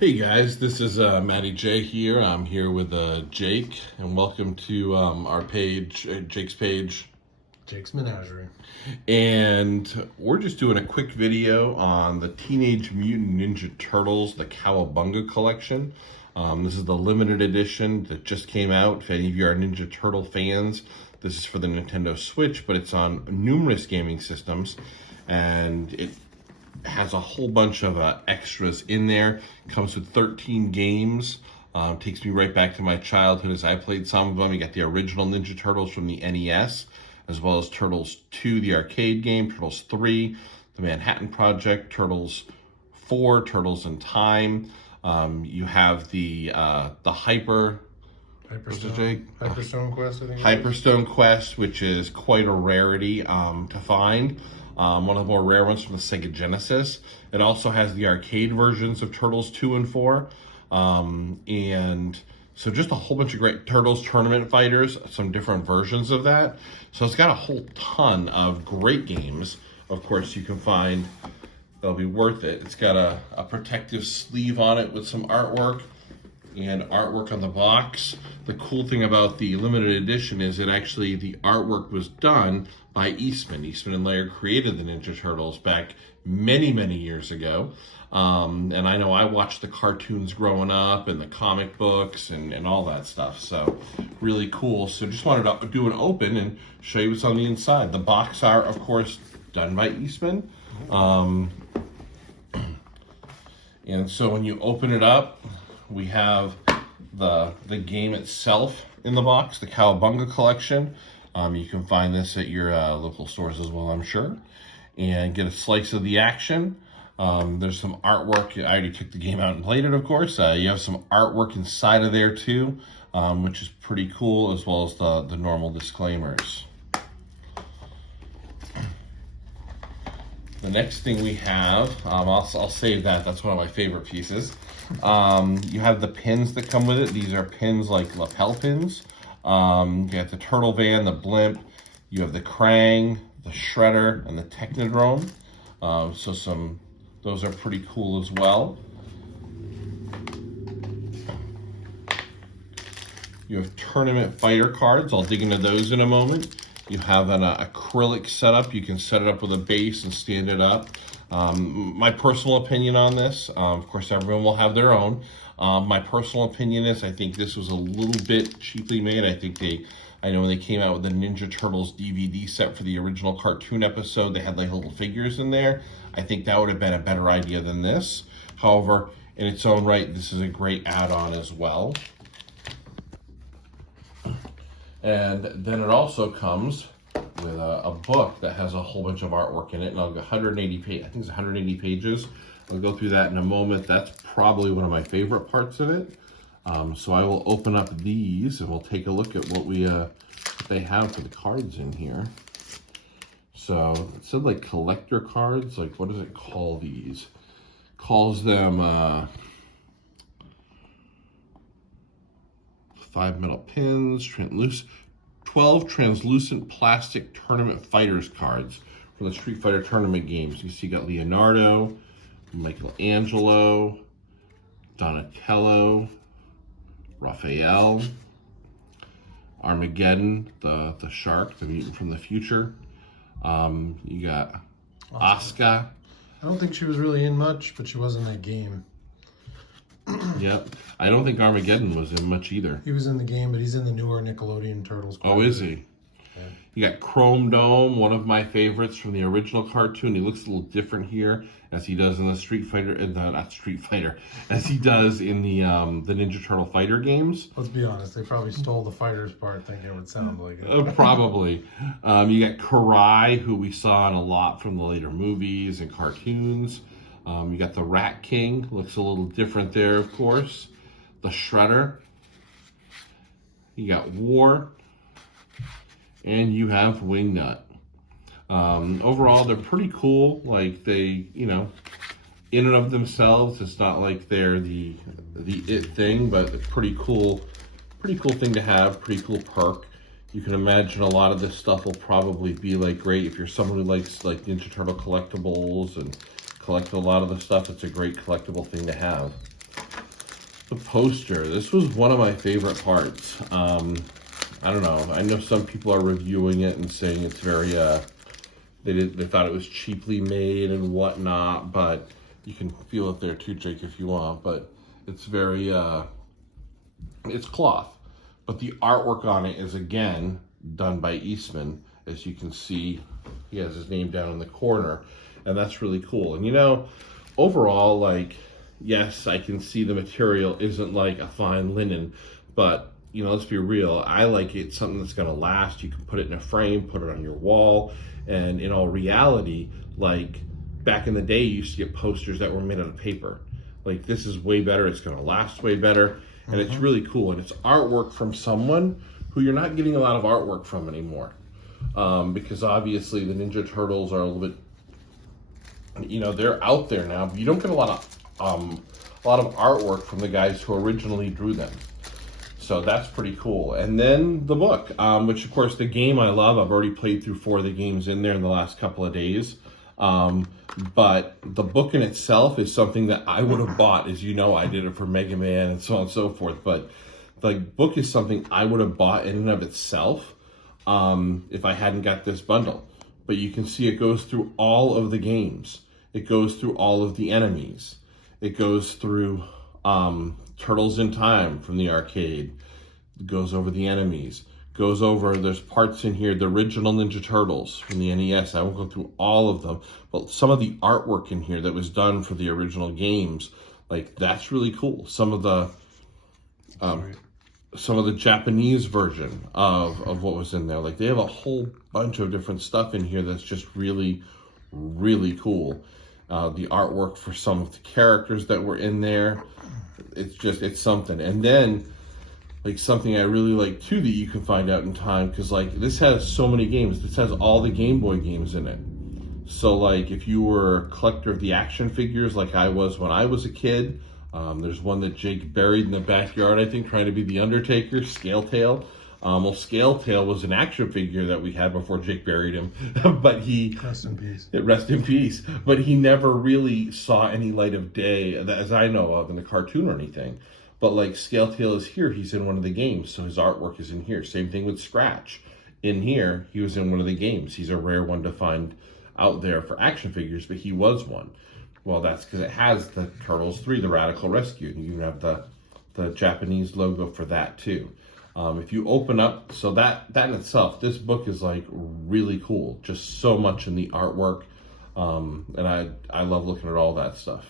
Hey guys, this is Matty J here. I'm here with Jake, and welcome to our page, Jake's page. Jake's Menagerie. And we're just doing a quick video on the Teenage Mutant Ninja Turtles, the Cowabunga collection. This is the limited edition that just came out. If any of you are Ninja Turtle fans, this is for the Nintendo Switch, but it's on numerous gaming systems, and it has a whole bunch of extras in there. Comes with 13 games. Takes me right back to my childhood as I played some of them. You got the original Ninja Turtles from the NES, as well as Turtles 2, the arcade game, Turtles 3, the Manhattan Project, Turtles 4, Turtles in Time. You have the Hyperstone Quest, I think. Hyperstone Quest, which is quite a rarity to find. One of the more rare ones from the Sega Genesis. It also has the arcade versions of Turtles 2 and 4. And so just a whole bunch of great Turtles Tournament Fighters, some different versions of that. So it's got a whole ton of great games. Of course, you can find that'll be worth it. It's got a protective sleeve on it with some artwork and artwork on the box. The cool thing about the limited edition is that actually the artwork was done by Eastman. Eastman and Laird created the Ninja Turtles back many, many years ago. And I know I watched the cartoons growing up and the comic books and all that stuff. So really cool. So just wanted to do an open and show you what's on the inside. The box art, of course, done by Eastman. And so when you open it up, we have the game itself in the box, the Cowabunga collection. You can find this at your local stores as well, I'm sure, and get a slice of the action. There's some artwork. I already took the game out and played it, of course. You have some artwork inside of there too, which is pretty cool, as well as the normal disclaimers. The next thing we have, I'll save that. That's one of my favorite pieces. You have the pins that come with it. These are pins like lapel pins. You got the Turtle Van, the Blimp. You have the Krang, the Shredder, and the Technodrome. Those are pretty cool as well. You have tournament fighter cards. I'll dig into those in a moment. You have an acrylic setup. You can set it up with a base and stand it up. My personal opinion on this, of course, everyone will have their own. My personal opinion is I think this was a little bit cheaply made. I know when they came out with the Ninja Turtles DVD set for the original cartoon episode, they had like little figures in there. I think that would have been a better idea than this. However, in its own right, this is a great add-on as well. And then it also comes with a book that has a whole bunch of artwork in it, and I'll go 180 pages. I think it's 180 pages. I'll go through that in a moment. That's probably one of my favorite parts of it. So I will open up these and we'll take a look at what they have for the cards in here. So it said like collector cards. Like, what does it call these? Calls them 5 metal pins, 12 translucent plastic tournament fighters cards for the Street Fighter tournament games. You see you got Leonardo, Michelangelo, Donatello, Raphael, Armageddon, the shark, the mutant from the future. You got Asuka. I don't think she was really in much, but she was in that game. Yep. I don't think Armageddon was in much either. He was in the game, but he's in the newer Nickelodeon Turtles. Oh, is he? Yeah. You got Chrome Dome, one of my favorites from the original cartoon. He looks a little different here, as he does in the as he does in the Ninja Turtle Fighter games. Let's be honest, they probably stole the fighters part, thinking it would sound like it. Probably. You got Karai, who we saw in a lot from the later movies and cartoons. You got the Rat King, looks a little different there, of course. The Shredder. You got War. And you have Wingnut. Overall, they're pretty cool. Like, they, in and of themselves, it's not like they're the it thing, but it's pretty cool thing to have, pretty cool perk. You can imagine a lot of this stuff will probably be like great if you're someone who likes like Ninja Turtle collectibles and collect a lot of the stuff. It's a great collectible thing to have. The poster. This was one of my favorite parts. I don't know. I know some people are reviewing it and saying it's very, they thought it was cheaply made and whatnot, but you can feel it there too, Jake, if you want. But it's very, it's cloth. But the artwork on it is, again, done by Eastman. As you can see, he has his name down in the corner, and that's really cool. And, you know, overall, like, yes, I can see the material isn't like a fine linen, but, you know, let's be real. I like it, something that's going to last. You can put it in a frame, put it on your wall, and in all reality, like, back in the day, you used to get posters that were made out of paper. Like, this is way better. It's going to last way better, and it's really cool. And it's artwork from someone who you're not getting a lot of artwork from anymore. Because obviously the Ninja Turtles are a little bit, you know, they're out there now, but you don't get a lot of artwork from the guys who originally drew them. So that's pretty cool. And then the book, which of course the game I love. I've already played through 4 of the games in there in the last couple of days. But the book in itself is something that I would have bought. As you know, I did it for Mega Man and so on and so forth. But the book is something I would have bought in and of itself if I hadn't got this bundle. But you can see it goes through all of the games. It goes through all of the enemies. It goes through Turtles in Time from the arcade. It goes over the enemies. Goes over, there's parts in here, the original Ninja Turtles from the NES. I won't go through all of them, but some of the artwork in here that was done for the original games, like, that's really cool. Some of the Japanese version of what was in there. Like, they have a whole bunch of different stuff in here that's just really, really cool. The artwork for some of the characters that were in there, it's something. And then, like, something I really like too that you can find out in time, because like this has so many games. This has all the Game Boy games in it. So like if you were a collector of the action figures like I was when I was a kid, there's one that Jake buried in the backyard, I think, trying to be the Undertaker, Scale Tail. Well, Scale Tail was an action figure that we had before Jake buried him, but he Rest in peace. Rest in peace. But he never really saw any light of day, as I know of, in the cartoon or anything. But like Scale Tail is here, he's in one of the games, so his artwork is in here. Same thing with Scratch. In here, he was in one of the games. He's a rare one to find out there for action figures, but he was one. Well, that's because it has the Turtles 3, the Radical Rescue. You can have the Japanese logo for that too. If you open up, so that in itself, this book is like really cool. Just so much in the artwork, and I love looking at all that stuff.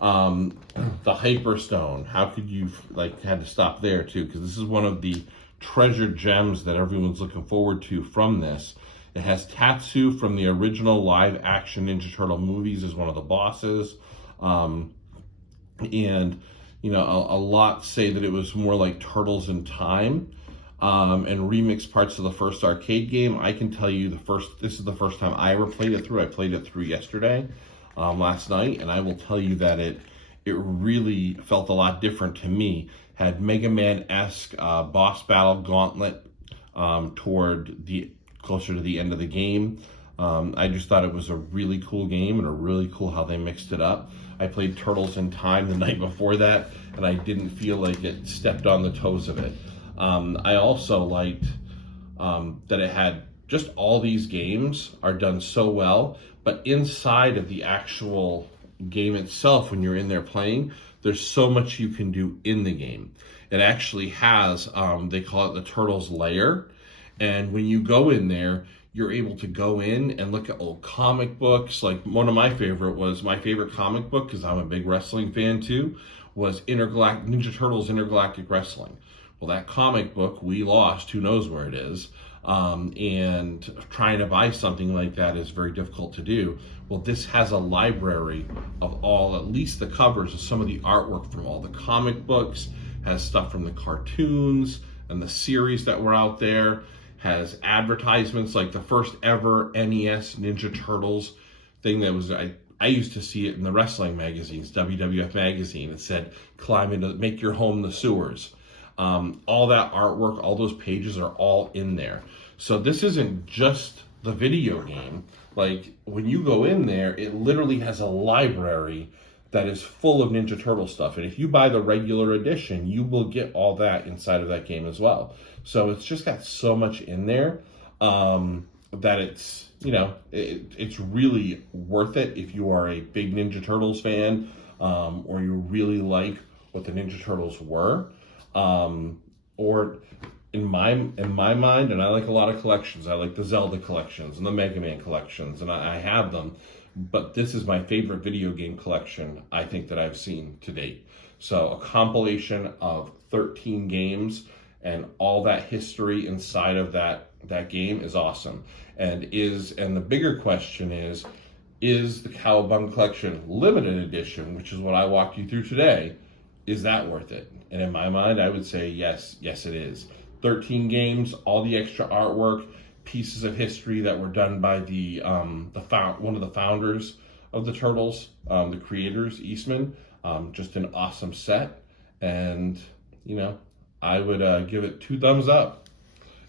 The Hyperstone, how could you, like, had to stop there too, because this is one of the treasured gems that everyone's looking forward to from this. It has Tatsu from the original live action Ninja Turtle movies as one of the bosses, and you know, a lot say that it was more like Turtles in Time, and remixed parts of the first arcade game. I can tell you this is the first time I ever played it through. I played it through yesterday, last night, and I will tell you that it really felt a lot different to me. Had Mega Man-esque boss battle gauntlet closer to the end of the game. I just thought it was a really cool game, and a really cool how they mixed it up. I played Turtles in Time the night before that, and I didn't feel like it stepped on the toes of it. I also liked that it had just all these games are done so well, but inside of the actual game itself, when you're in there playing, there's so much you can do in the game. It actually has, they call it the Turtles lair, and when you go in there, you're able to go in and look at old comic books. Like, one of my favorite comic book, because I'm a big wrestling fan too, was Ninja Turtles Intergalactic Wrestling. Well, that comic book we lost, who knows where it is, and trying to buy something like that is very difficult to do. Well, this has a library of at least the covers of some of the artwork from all the comic books, has stuff from the cartoons and the series that were out there, has advertisements like the first ever NES Ninja Turtles thing that was, I used to see it in the wrestling magazines, WWF magazine. It said, make your home the sewers. All that artwork, all those pages are all in there. So this isn't just the video game. Like, when you go in there, it literally has a library that is full of Ninja Turtle stuff. And if you buy the regular edition, you will get all that inside of that game as well. So it's just got so much in there that it's, you know, it's really worth it if you are a big Ninja Turtles fan, or you really like what the Ninja Turtles were, or in my mind, and I like a lot of collections. I like the Zelda collections and the Mega Man collections, and I have them. But this is my favorite video game collection I think that I've seen to date. So a compilation of 13 games and all that history inside of that game is awesome. And the bigger question is the Cowabunga collection limited edition, which is what I walked you through today, is that worth it? And in my mind, I would say yes, it is. 13 games, all the extra artwork, pieces of history that were done by one of the founders of the Turtles, the creators, Eastman. Just an awesome set, and you know, I would give it 2 thumbs up.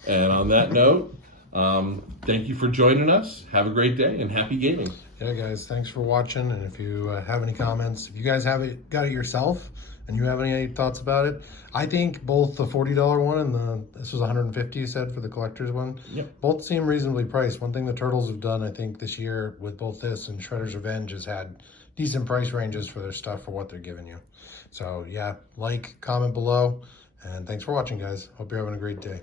And on that note, thank you for joining us. Have a great day and happy gaming. Yeah, guys, thanks for watching. And if you have any comments, if you guys got it yourself and you have any thoughts about it, I think both the $40 one and this was $150 you said for the collector's one. Yep. Both seem reasonably priced. One thing the Turtles have done, I think, this year with both this and Shredder's Revenge has had decent price ranges for their stuff for what they're giving you. So yeah, like, comment below, and thanks for watching, guys. Hope you're having a great day.